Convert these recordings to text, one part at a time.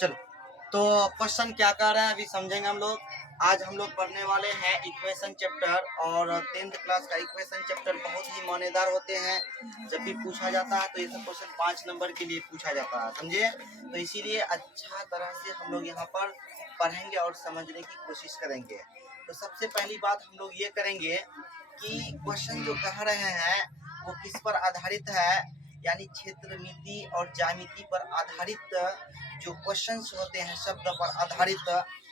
चलो, तो क्वेश्चन क्या कर रहे हैं अभी समझेंगे हम लोग। आज हम लोग पढ़ने वाले हैं इक्वेशन चैप्टर, और 10th क्लास का इक्वेशन चैप्टर बहुत ही मानेदार होते हैं। जब भी पूछा जाता है तो ये सब क्वेश्चन 5 नंबर के लिए पूछा जाता है, समझे। तो इसीलिए अच्छा तरह से हम लोग यहाँ पर पढ़ेंगे और समझने की कोशिश करेंगे। तो सबसे पहली बात हम लोग ये करेंगे कि क्वेश्चन जो कह रहे हैं वो किस पर आधारित है, यानी क्षेत्रमिति और ज्यामिति पर आधारित जो क्वेश्चंस होते हैं, शब्द पर आधारित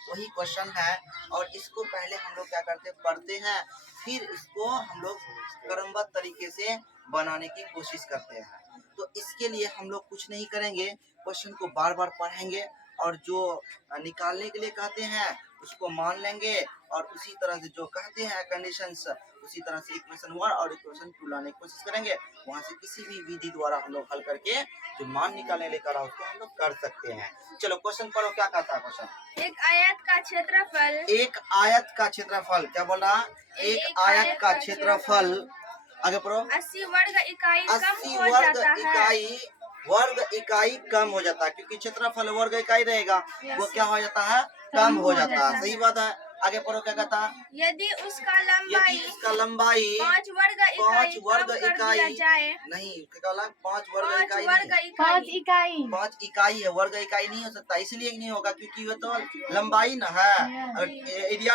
वही क्वेश्चन है। और इसको पहले हम लोग क्या करते हैं, पढ़ते हैं, फिर इसको हम लोग क्रमबद्ध तरीके से बनाने की कोशिश करते हैं। तो इसके लिए हम लोग कुछ नहीं करेंगे, क्वेश्चन को बार बार पढ़ेंगे और जो निकालने के लिए कहते हैं उसको मान लेंगे, और उसी तरह से जो कहते हैं कंडीशंस उसी तरह से इक्वेशन 1 और इक्वेशन 2 लाने की कोशिश करेंगे। वहां से किसी भी विधि द्वारा हम लोग हल करके जो मान निकालने लेकर उसको हम लोग कर सकते हैं। चलो क्वेश्चन पढ़ो, क्या कहता है क्वेश्चन। एक आयत का क्षेत्रफल, एक आयत का क्षेत्रफल, क्या बोल रहा, एक आयत का क्षेत्रफल, आगे पढ़ो, 80 वर्ग इकाई कम 80 हो वर्ग जाता है। इकाई, वर्ग इकाई कम हो जाता है, क्योंकि क्षेत्रफल वर्ग इकाई रहेगा, वो क्या हो जाता है, कम हो जाता है। सही बात है, आगे पढ़ो, क्या कहता है। यदि उसका यदि उसका लंबाई 5 वर्ग इकाई वर्ग कम कर दिया इकाई जाए, नहीं, क्या बोला, 5 वर्ग इकाई वर्ग नहीं, इकाई 5 इकाई है, वर्ग इकाई नहीं हो सकता। इसलिए नहीं होगा क्योंकि वो तो लंबाई ना है। अगर एरिया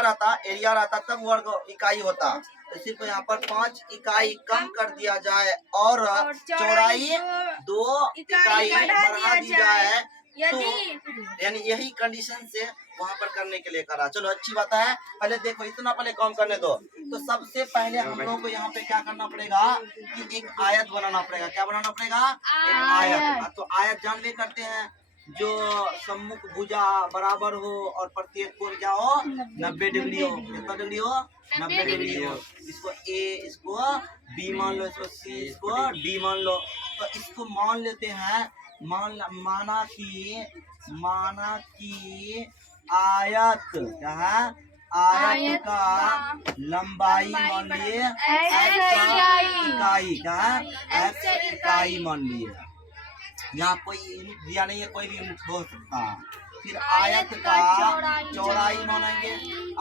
रहता तब वर्ग इकाई होता। तो सिर्फ यहाँ पर 5 इकाई कम कर दिया जाए और चौड़ाई 2 इकाई बढ़ा दी जाए, तो यानी यही कंडीशन से वहाँ पर करने के लिए करा। चलो अच्छी बात है, पहले देखो इतना पहले कम करने दो। तो सबसे पहले हम लोग को यहाँ पे क्या करना पड़ेगा कि एक आयत बनाना पड़ेगा। क्या बनाना पड़ेगा, एक आयत। तो आयत जानवे करते हैं, जो सम्मुख भुजा बराबर हो और प्रत्येक कोण क्या हो, 90 डिग्री हो। कितना डिग्री हो, 90 डिग्री हो। इसको ए, इसको बी मान लो, इसको सी, इसको डी मान लो। तो इसको मान लेते हैं, माना कि आयत क्या है, आयत का लंबाई मान लिए x इकाई, क्या है, x इकाई मान लिए। यहाँ कोई यूनिट दिया नहीं है, कोई भी यूनिट हो सकता है। फिर आयत का चौड़ाई मानेंगे,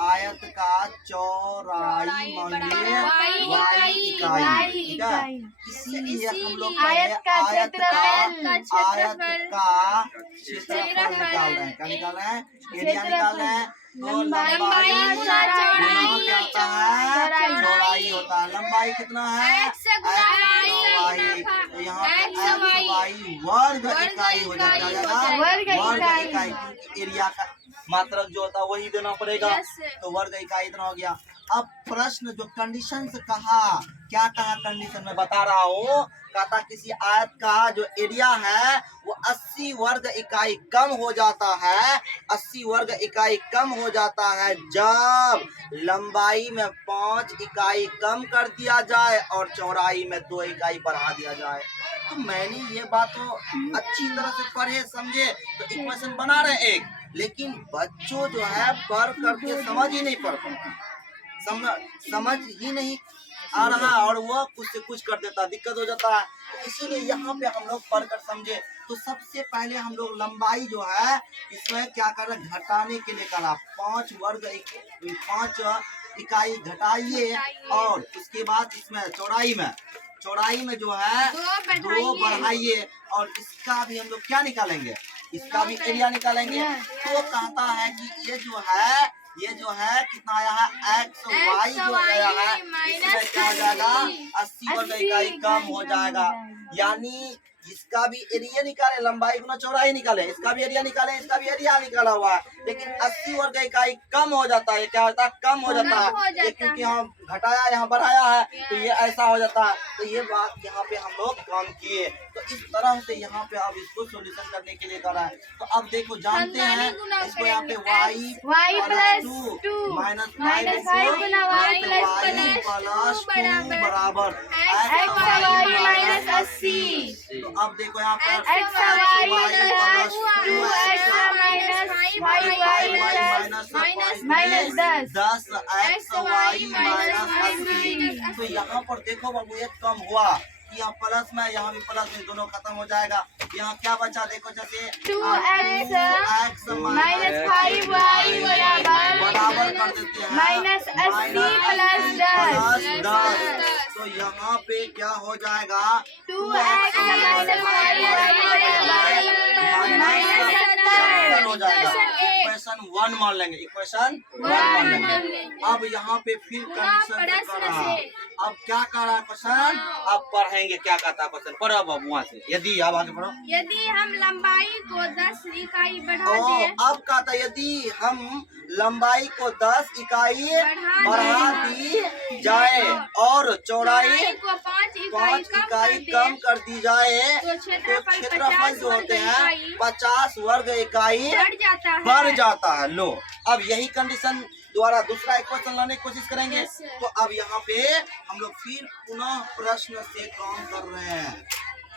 आयत का चौड़ाई मान लिए y इकाई, ठीक है। इसीलिए हम लोग आयत का क्षेत्रफल निकाल रहे हैं। क्या निकाल रहे हैं, एरिया निकाल रहे हैं। तो लंबाई क्या होता है, चौड़ाई होता है। लंबाई कितना है, x y, तो यहाँ पे y वर्ग इकाई हो जाता है, वर्ग इकाई, क्योंकि एरिया का मात्रक जो होता है वही देना पड़ेगा। तो वर्ग इकाई इतना हो गया। अब प्रश्न जो कंडीशन कहा, क्या कहा कंडीशन में बता रहा हूँ, कहता किसी आयत का जो एरिया है वो 80 वर्ग इकाई कम हो जाता है, 80 वर्ग इकाई कम हो जाता है जब लंबाई में 5 इकाई कम कर दिया जाए और चौड़ाई में 2 इकाई बढ़ा दिया जाए। तो मैंने ये बात तो अच्छी तरह से पढ़े समझे तो इक्वेशन बना रहे एक, लेकिन बच्चों जो है पढ़ करके समझ ही नहीं पड़ पाता, समझ ही नहीं आ रहा, और वो कुछ से कुछ कर देता, दिक्कत हो जाता है। तो इसीलिए यहाँ पे हम लोग पढ़कर समझे। तो सबसे पहले हम लोग लंबाई जो है इसमें क्या कर रहे, घटाने के लिए करा, 5 इकाई घटाइए, और उसके बाद इसमें चौड़ाई में जो है 2 बढ़ाइए, और इसका भी हम लोग क्या निकालेंगे, इसका भी एरिया निकालेंगे। तो कहता है कि ये जो है कितना आया है, x y जो आया है, इसमें क्या हो जाएगा, 80 वर्ग इकाई कम हो जाएगा। यानी इसका भी एरिया निकाले, लंबाई गुना चौड़ाई निकाले, इसका भी एरिया निकाले, इसका भी एरिया निकाला हुआ है, लेकिन 80 वर्ग इकाई कम हो जाता है। क्या होता है, कम हो जाता है। ये क्योंकि हम घटाया यहाँ बढ़ाया है, तो ये ऐसा हो जाता है। तो ये बात यहाँ पे हम लोग काम किए। तो इस तरह से यहाँ पे अब इसको सोल्यूशन करने के लिए करा है। तो अब देखो जानते हैं इसको, यहाँ पे y प्लस 2 माइनस 5 प्लस 2 बराबर x y माइनस 80। तो अब देखो यहाँ पर x y plus 2 minus 10 x y minus 80। तो यहाँ पर देखो बाबू एक कम हुआ, यहाँ प्लस में यहाँ भी प्लस में, दोनों खत्म हो जाएगा। यहाँ क्या बचा देखो, जैसे 2x माइनस 5y बराबर कर देते हैं माइनस 80 प्लस 10। तो यहाँ पे क्या हो जाएगा 2x माइनस 5y माइनस 70 हो जाएगा। इक्वेशन 1 मान लेंगे, इक्वेशन 1 मान लेंगे। अब यहाँ पे फिर कंडीशन कर रहा है। अब क्या कर रहा है क्वेश्चन, अब पढ़ेंगे क्या कहता है क्वेश्चन। पढ़ो अब वहाँ से, यदि अब आगे पढ़ो। यदि हम लंबाई को 10 इकाई बढ़ा दें, अब कहता है यदि हम लंबाई को 10 इकाई बढ़ा दी जाए और चौड़ाई को 5 इकाई कम कर दी जाए, तो तो क्षेत्रफल क्षेत्रफल जो होते हैं 50 वर्ग इकाई बढ़ जाता है। लो अब यही कंडीशन द्वारा दूसरा इक्वेशन लाने की कोशिश करेंगे। तो अब यहाँ पे हम लोग फिर पुनः प्रश्न से काम कर रहे हैं,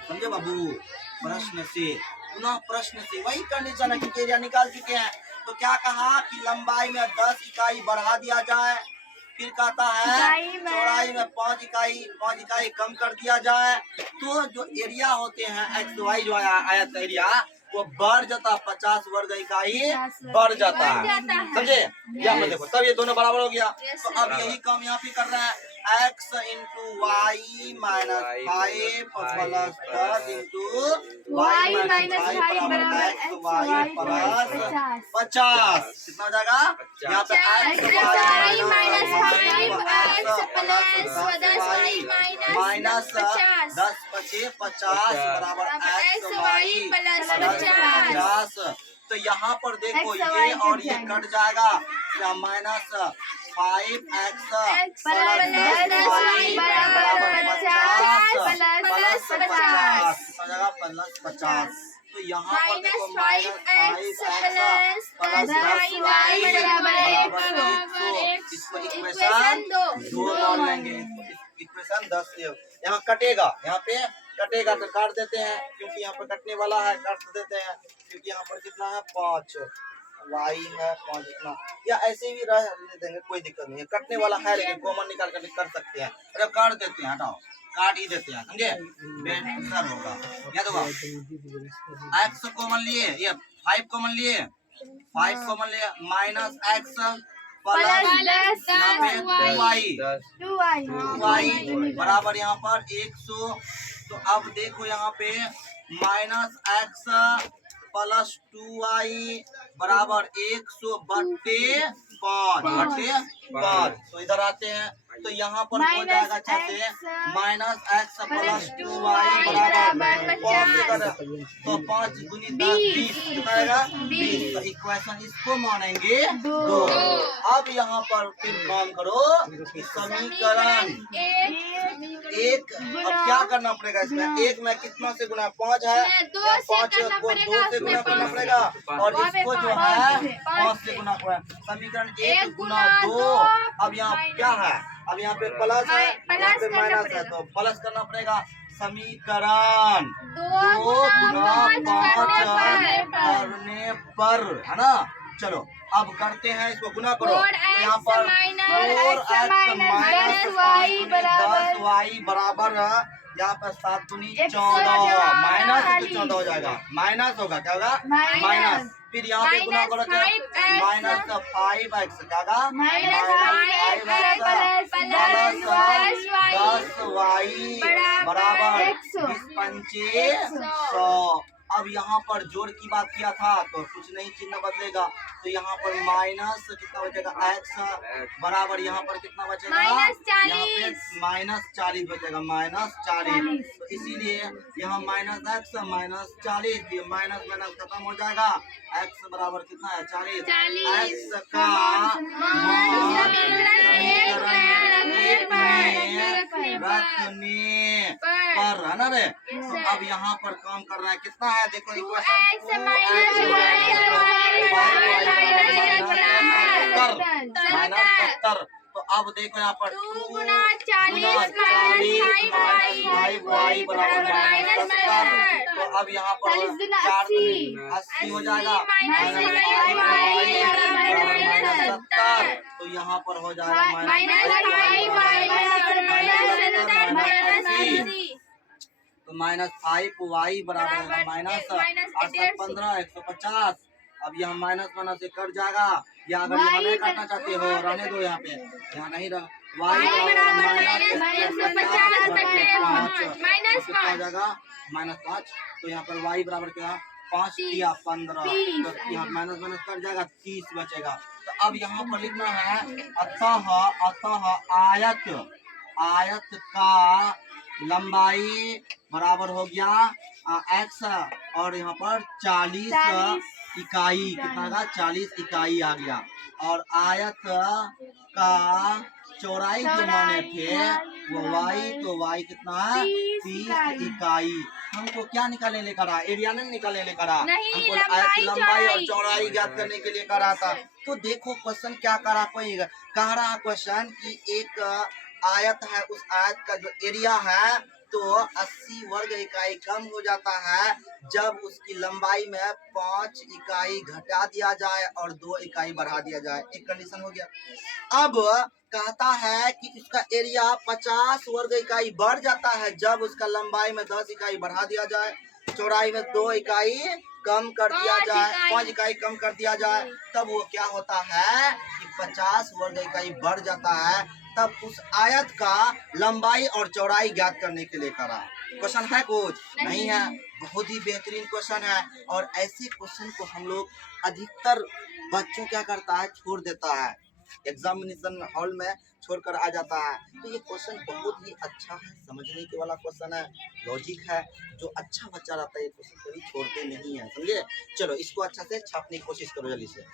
समझे बाबू। प्रश्न से पुनः प्रश्न से वही कंडीशन है, क्योंकि एरिया निकाल चुके हैं। तो क्या कहा कि लंबाई में 10 इकाई बढ़ा दिया जाए, फिर कहता है चौड़ाई में 5 इकाई कम कर दिया जाए, तो जो एरिया होते हैं एक्स वाई जो आयत एरिया वो बढ़ जाता है, 50 वर्ग इकाई बढ़ जाता है, समझे। यहाँ पे देखो तब ये दोनों बराबर हो गया। तो अब यही काम यहाँ पे कर रहे हैं, x into y minus 5 plus 10 into y minus 5 बराबर एक्स वाई प्लस 50। कितना हो जाएगा यहाँ पे x माइनस 5 माइनस 10 × 50 बराबर एक्स वाई प्लस 50। तो यहाँ पर देखो ये और ये कट जाएगा, क्या माइनस 5x प्लस 10y बराबर 50 प्लस 50। तो यहाँ पर देखो माइनस 5x प्लस 10y बराबर 100। इसको इक्वेशन 2 मान लेंगे, इक्वेशन 10 से यहाँ कटेगा, यहाँ पे कटेगा तो काट देते हैं, क्योंकि यहाँ पर कटने वाला है, काट देते हैं। क्योंकि यहाँ पर कितना है 5 वाई है 5 इतना, या ऐसे भी रहने देंगे, कोई दिक्कत नहीं है। कटने वाला है लेकिन कॉमन निकाल कर कर सकते हैं, अरे काट देते हैं, हटाओ काट ही देते हैं, समझे। बेहतर होगा। या देखो x कॉमन लिए, ये 5 कॉमन लिए, 5 कॉमन लिए, माइनस x प्लस 2y बराबर यहाँ पर 100। तो अब देखो यहाँ पे माइनस x प्लस 2y बराबर 100/5 तो इधर आते हैं। तो यहाँ पर हो जाएगा अच्छा से माइनस x प्लस 2y बराबर 5, तो 5 गुनी 10 20 कितना आएगा 20। तो इक्वेशन इसको मानेंगे 2। अब यहाँ पर फिर काम करो कि समीकरण एक, अब क्या करना पड़ेगा इसमें, एक में कितना से गुना 5 है, 5 को 2 से गुना करना पड़ेगा, और इसको जो है 5 से गुना पड़ेगा। समीकरण 1 गुना 2। अब यहाँ क्या है, अब यहाँ पे प्लस है, यहाँ पे माइनस है, तो प्लस करना पड़ेगा। समीकरण 2 गुना 5 करने पर, है ना। चलो अब करते हैं, इसको गुना करो। तो यहाँ पर 4x माइनस 10y बराबर यहाँ पर 7 दूनी 14, माइनस तो 14 हो जाएगा, माइनस होगा, क्या होगा माइनस। फिर यहाँ पे गुना करो तो माइनस 5x क्या होगा माइनस 10y बराबर 20 100। अब यहाँ पर जोड़ की बात किया था तो कुछ नहीं, चिन्ह बदलेगा। तो यहाँ पर माइनस कितना बचेगा x बराबर यहाँ पर कितना बचेगा, यहाँ पे माइनस 40 बचेगा, माइनस 40। तो इसीलिए यहाँ माइनस x माइनस 40, ये माइनस माइनस खत्म हो जाएगा, x बराबर कितना है 40। x का मान रखने पर, है ना रे। तो अब यहाँ पर काम कर रहा है, कितना है देखो इक्वेशन माइनस 70। तो अब देखो यहाँ पर 2 गुना 40 माइनस 5y बराबर माइनस 70। तो अब यहाँ पर 80 हो जाएगा, माइनस 70। तो यहाँ पर हो जाएगा माइनस 5y माइनस 70। तो -5y बराबर होगा माइनस 815 150। अब यहाँ माइनस माइनस से कट जाएगा, या अगर यहाँ नहीं काटना चाहते हो रहने दो, यहाँ पे यहाँ नहीं रह y बराबर कितना हो जाएगा -5। तो यहाँ पर y बराबर क्या 5 या 15, तो यहाँ माइनस माइनस कट जाएगा 30 बचेगा। तो अब यहाँ पर लिखना है अतः आयत का लंबाई बराबर हो गया x, और यहाँ पर 40 इकाई, कितना का 40 इकाई आ गया। और आयत का चौड़ाई जो माने थे वो y, तो y कितना है 30 इकाई। हमको क्या निकालने लेकर आ, एरिया नहीं निकालने लेकर आ, हमको आयत की लंबाई और चौड़ाई ज्ञात करने के लिए करा था। तो देखो क्वेश्चन क्या करा पाएगा, कह रहा क्वेश्चन कि एक आयत है, उस आयत का जो एरिया है तो 80 वर्ग इकाई कम हो जाता है जब उसकी लंबाई में 5 इकाई घटा दिया जाए और 2 इकाई बढ़ा दिया जाए। एक कंडीशन हो गया। अब कहता है कि इसका एरिया 50 वर्ग इकाई बढ़ जाता है जब उसका लंबाई में 10 इकाई बढ़ा दिया जाए, चौड़ाई में 2 इकाई कम कर दिया जाए, 5 इकाई कम कर दिया जाए। तब वो क्या होता है कि 50 वर्ग इकाई बढ़ जाता है। तब उस आयत का लंबाई और चौड़ाई ज्ञात करने के लिए करा। क्वेश्चन है कुछ नहीं है, बहुत ही बेहतरीन क्वेश्चन है। और ऐसे क्वेश्चन को हम लोग अधिकतर बच्चों क्या करता है, छोड़ देता है, एग्जामिनेशन हॉल में छोड़कर आ जाता है। तो ये क्वेश्चन बहुत ही अच्छा है, समझने के वाला क्वेश्चन है, लॉजिक है। जो अच्छा बच्चा रहता है ये क्वेश्चन कभी छोड़ते नहीं है, समझे। चलो इसको अच्छा से छापने की कोशिश करो जल्दी से।